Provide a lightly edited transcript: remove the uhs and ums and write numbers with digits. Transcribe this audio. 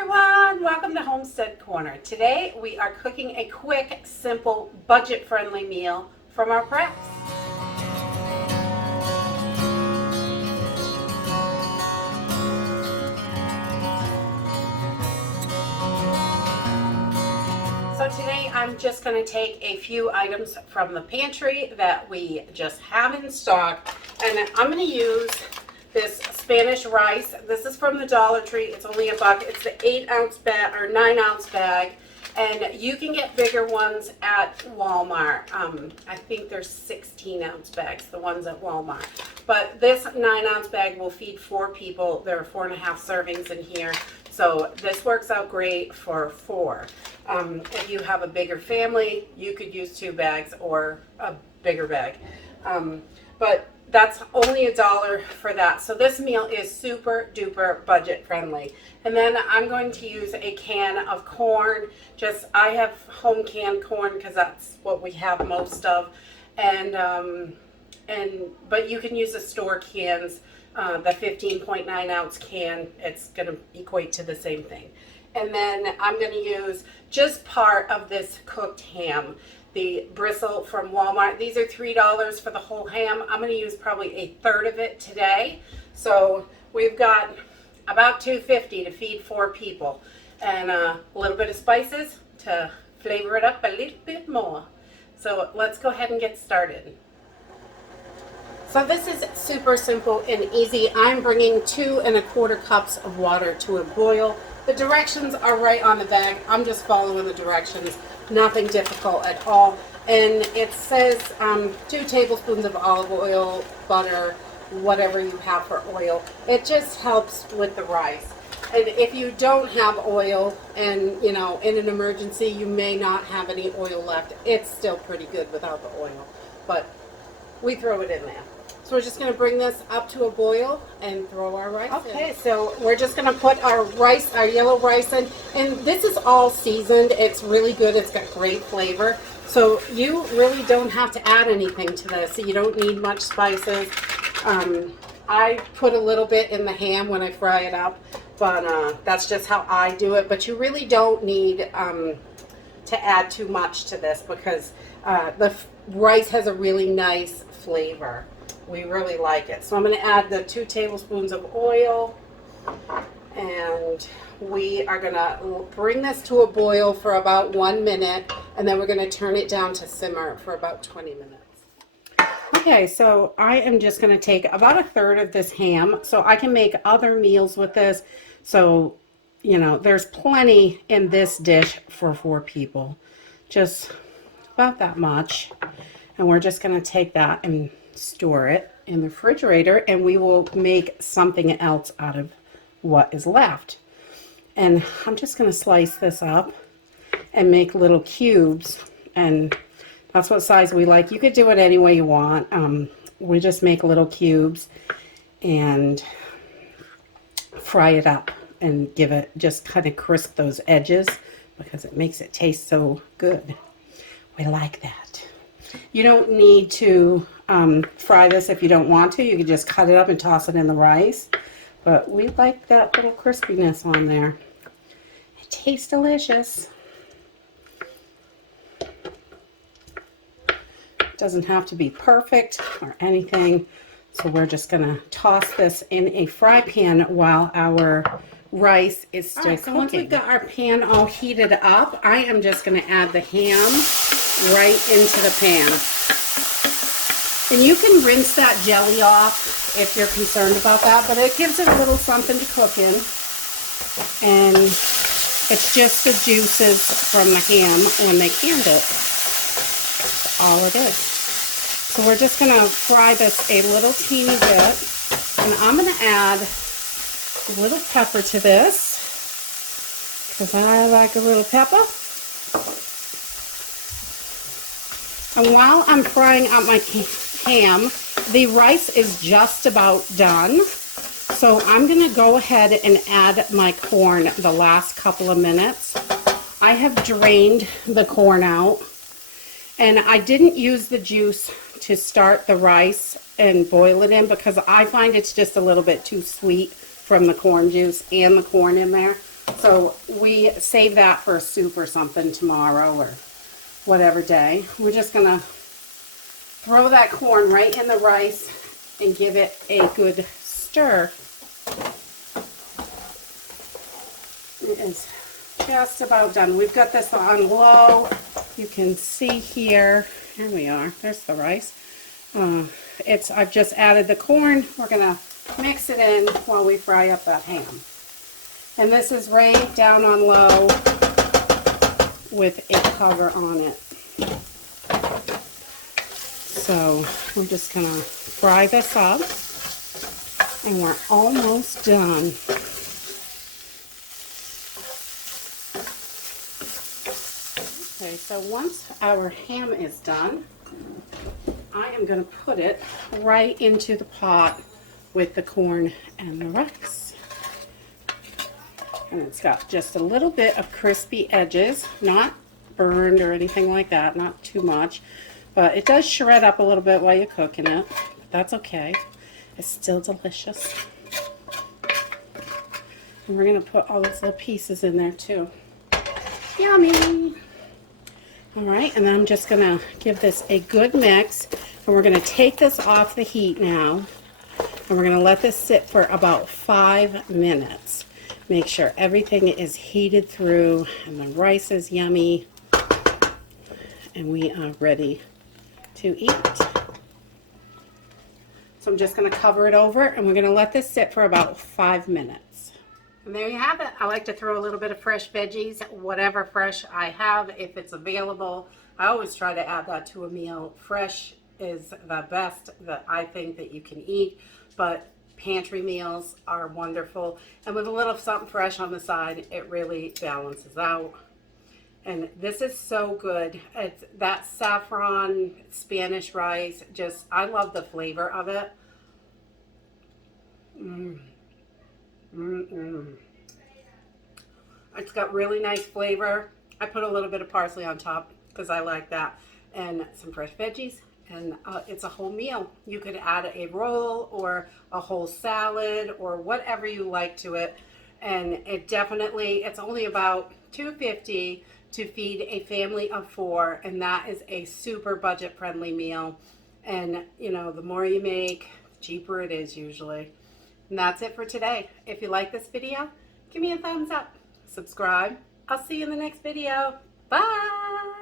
everyone, welcome to Homestead Corner. Today we are cooking a quick, simple, budget-friendly meal from our preps. So today I'm just going to take a few items from the pantry that we just have in stock, and I'm going to use this Spanish rice. This is from the Dollar Tree. It's only $1. It's the 8-ounce bag or 9-ounce bag, and you can get bigger ones at Walmart. I think there's 16-ounce bags, the ones at Walmart. But this 9-ounce bag will feed 4 people. There are 4.5 servings in here, so this works out great for 4. If you have a bigger family, you could use 2 bags or a bigger bag. But that's only $1 for that. So this meal is super duper budget friendly. And then I'm going to use a can of corn. I have home canned corn because that's what we have most of. But you can use the store cans, the 15.9 ounce can. It's going to equate to the same thing. And then I'm going to use just part of this cooked ham, the bristle from Walmart. These are $3 for the whole ham. I'm going to use probably a third of it today. So we've got about $2.50 to feed 4 people, and a little bit of spices to flavor it up a little bit more. So let's go ahead and get started. So this is super simple and easy. I'm bringing 2 1/4 cups of water to a boil. The directions are right on the bag. I'm just following the directions. Nothing difficult at all. And it says 2 tablespoons of olive oil, butter, whatever you have for oil. It just helps with the rice. And if you don't have oil and, you know, in an emergency, you may not have any oil left, it's still pretty good without the oil. But we throw it in there. So we're just going to bring this up to a boil and throw our rice in. Okay, so we're just going to put our rice, our yellow rice in. And this is all seasoned. It's really good. It's got great flavor. So you really don't have to add anything to this. You don't need much spices. I put a little bit in the ham when I fry it up, but that's just how I do it. But you really don't need to add too much to this because the rice has a really nice flavor. We really like it. So I'm going to add the 2 tablespoons of oil, and we are going to bring this to a boil for about 1 minute, and then we're going to turn it down to simmer for about 20 minutes. Okay, so I am just going to take about a third of this ham so I can make other meals with this. So, you know, there's plenty in this dish for 4 people. Just about that much. And we're just going to take that and store it in the refrigerator, and we will make something else out of what is left. And I'm just going to slice this up and make little cubes, and that's what size we like. You could do it any way you want. We just make little cubes and fry it up and give it, just kind of crisp those edges because it makes it taste so good. We like that. You don't need to fry this if you don't want to. You can just cut it up and toss it in the rice. But we like that little crispiness on there. It tastes delicious. It doesn't have to be perfect or anything. So we're just going to toss this in a fry pan while our rice is still cooking. So once we've got our pan all heated up, I am just going to add the ham right into the pan. And you can rinse that jelly off if you're concerned about that, but it gives it a little something to cook in. And it's just the juices from the ham when they canned it. That's all it is. So we're just going to fry this a little teeny bit. And I'm going to add a little pepper to this because I like a little pepper. And while I'm frying up my ham, the rice is just about done. So I'm going to go ahead and add my corn the last couple of minutes. I have drained the corn out, and I didn't use the juice to start the rice and boil it in because I find it's just a little bit too sweet from the corn juice and the corn in there. So we save that for a soup or something tomorrow or whatever day. We're just gonna throw that corn right in the rice and give it a good stir. It is just about done. We've got this on low. You can see here. Here we are. There's the rice. I've just added the corn. We're gonna mix it in while we fry up that ham. And this is right down on low with a cover on it. So we're just gonna fry this up and we're almost done. Okay, so once our ham is done, I am going to put it right into the pot with the corn and the rice. And it's got just a little bit of crispy edges, not burned or anything like that, not too much. But it does shred up a little bit while you're cooking it. But that's okay. It's still delicious. And we're going to put all those little pieces in there too. Yummy! Alright, and then I'm just going to give this a good mix. And we're going to take this off the heat now. And we're going to let this sit for about 5 minutes. Make sure everything is heated through and the rice is yummy. And we are ready to eat. So I'm just going to cover it over and we're going to let this sit for about 5 minutes. And there you have it. I like to throw a little bit of fresh veggies, whatever fresh I have, if it's available. I always try to add that to a meal. Fresh is the best that I think that you can eat, but pantry meals are wonderful. And with a little something fresh on the side, it really balances out. And this is so good. It's that saffron Spanish rice. Just, I love the flavor of it. It's got really nice flavor. I put a little bit of parsley on top because I like that. And some fresh veggies. And it's a whole meal. You could add a roll or a whole salad or whatever you like to it. And it definitely, it's only about $2.50 to feed a family of 4. And that is a super budget friendly meal. And you know, the more you make, the cheaper it is usually. And that's it for today. If you like this video, give me a thumbs up. Subscribe. I'll see you in the next video. Bye.